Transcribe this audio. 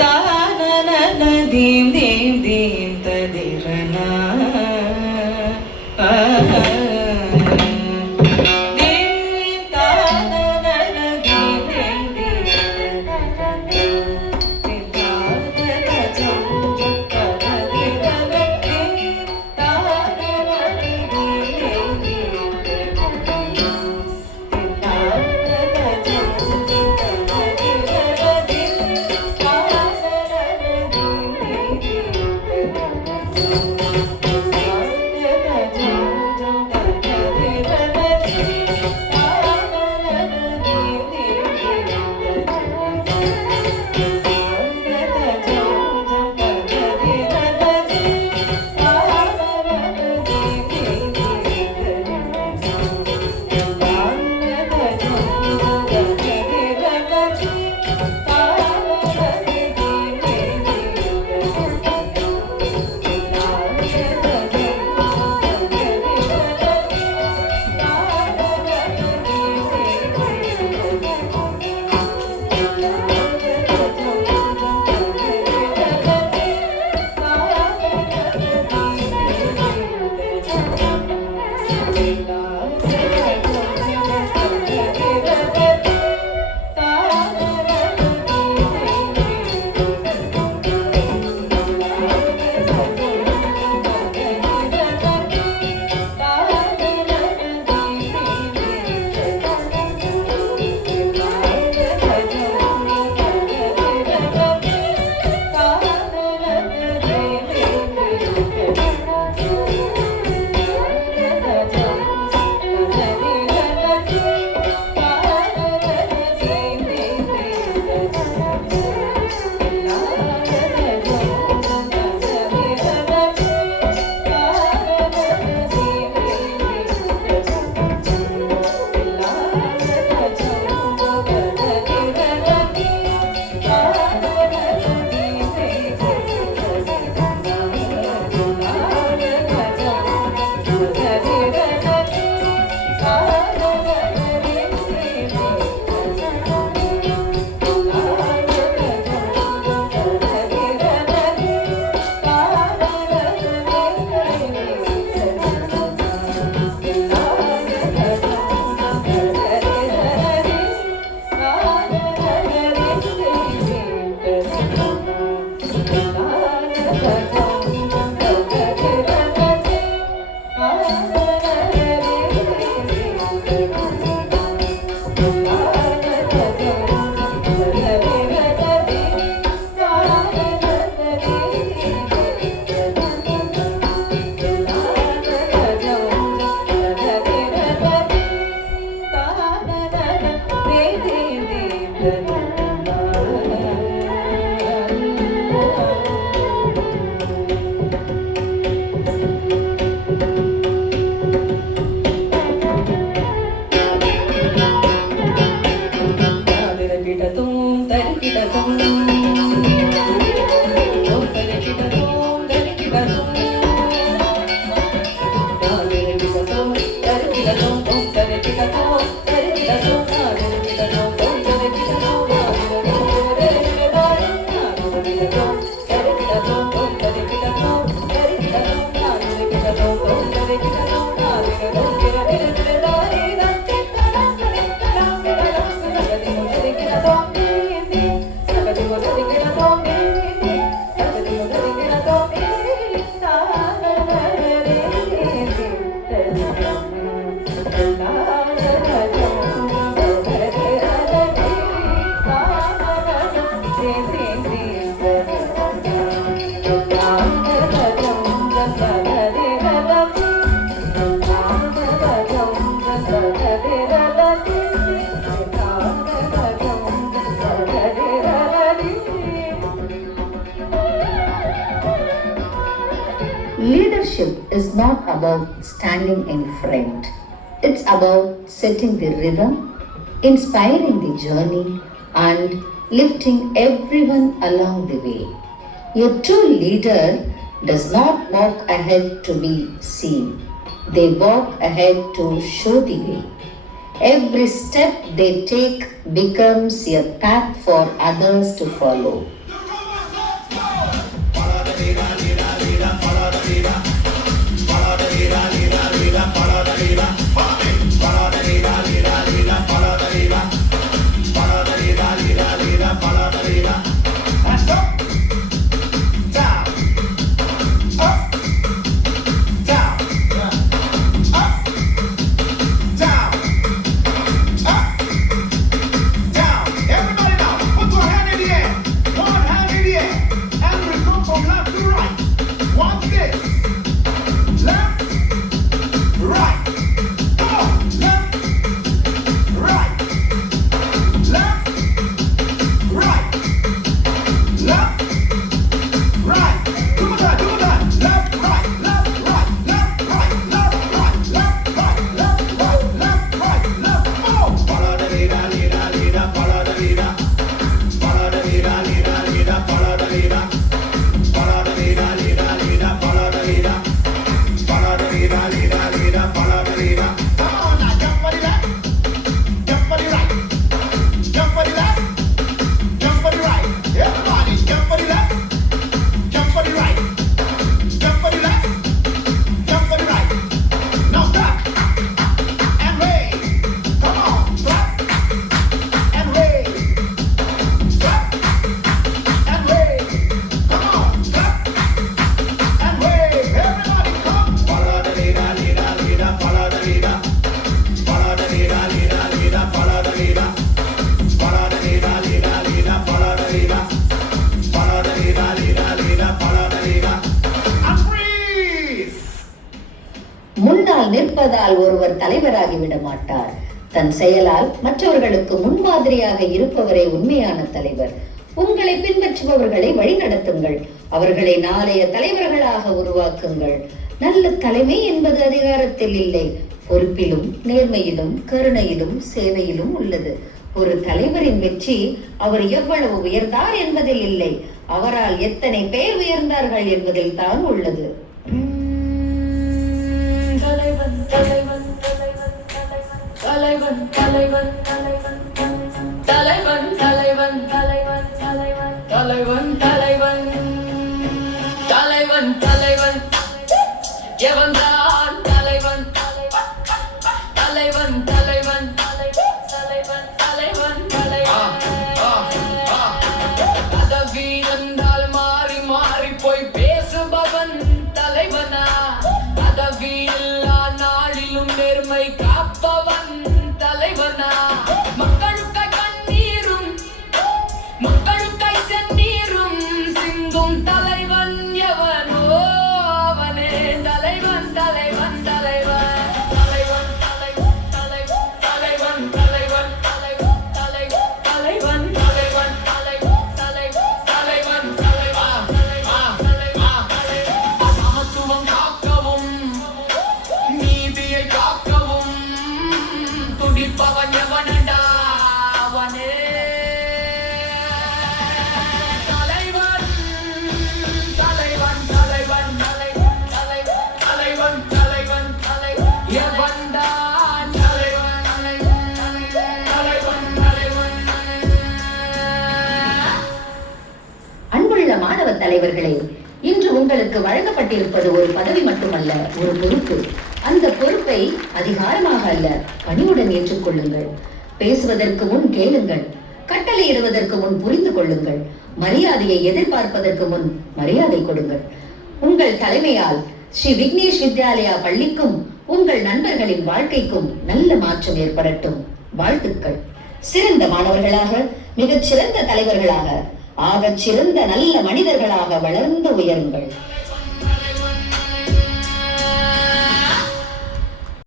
தானன தீம் தீம் தீம் ததிரனா Leadership is not about standing in front. It's about setting the rhythm, inspiring the journey, and lifting everyone along the way. A true leader does not walk ahead to be seen. They walk ahead to show the way. Every step they take becomes a path for others to follow. பெயரால் ஒருவர் தலைவராகிவிட மாட்டார். தன் செயலால் மற்றவர்களுக்கு முன்மாதிரியாக இருப்பவரே உண்மையான தலைவர். உங்களை பின்பற்றுபவர்களை வழிநடத்துங்கள். அவர்களை நாளைய தலைவர்களாக உருவாக்குங்கள். நல்ல தலைமை என்பது அதிகாரத்தில் இல்லை, பொறுப்பிலும் நேர்மையிலும் கருணையிலும் சேவையிலும் உள்ளது. ஒரு தலைவரின் வெற்றி அவர் எவ்வளவு உயர்ந்தார் என்பதில் இல்லை, அவரால் எத்தனை பேர் உயர்ந்தார்கள் என்பதில் தான் உள்ளது. தலைவன் தலைவன் தலைவன் தலைவன் தலைவன் தலைவன் தலைவன் தலைவன் தலைவன் தலைவன் தலைவன் தலைவன் எவன்தான் தலைவன் தலைவன் தலைவன் தலைவன் தலைவன் பதவி என்றால் மாறி மாறி போய் பேசுபவன் தலைவனா? பதவி எல்லா நாளிலும் நேர்மை காப்பவன் தலைவனா? மக்களுக்காய் கண்ணீரும் மக்களுக்காய் செந்நீரும் சிந்தும் தலைவன் எவனோ அவனே தலைவன் தலைவன் தலைவன் தலைவன் தலைவன் தலைவன் தலைவன் தலைவன் தலைவன் தலைவன் தலைவன் சமத்துவம் காக்கவும் நீதியை காக்கவும் துடிப்பவன் எவனடா? அவனே தலைவன் தலைவன் தலைவன் தலைவன் தலைவன் எவன்தான் தலைவன் தலைவன் தலைவன். அன்புள்ள மாணவ தலைவர்களே, இன்று உங்களுக்கு வழங்கப்பட்டிருப்பது ஒரு பதவி மட்டுமல்ல, ஒரு பொறுப்பு. அந்த பொறுப்பை அதிகாரமாக அல்ல, பணிவுடன் ஏற்றுக்கொள்ளுங்கள். பேசுவதற்கு முன் கேளுங்கள், கட்டளையிடுவதற்கு முன் புரிந்து கொள்ளுங்கள், மரியாதையை எதிர்பார்ப்பதற்கு முன் மரியாதை கொடுங்கள். உங்கள் தலைமையால் ஸ்ரீ விக்னேஷ் வித்யாலயா பள்ளிக்கும் உங்கள் நண்பர்களின் வாழ்க்கைக்கும் நல்ல மாற்றம் ஏற்படட்டும். வாழ்த்துக்கள். சிறந்த மாணவர்களாக, மிகச் சிறந்த தலைவர்களாக, ஆகச் சிறந்த நல்ல மனிதர்களாக வளர்ந்து உயருங்கள்.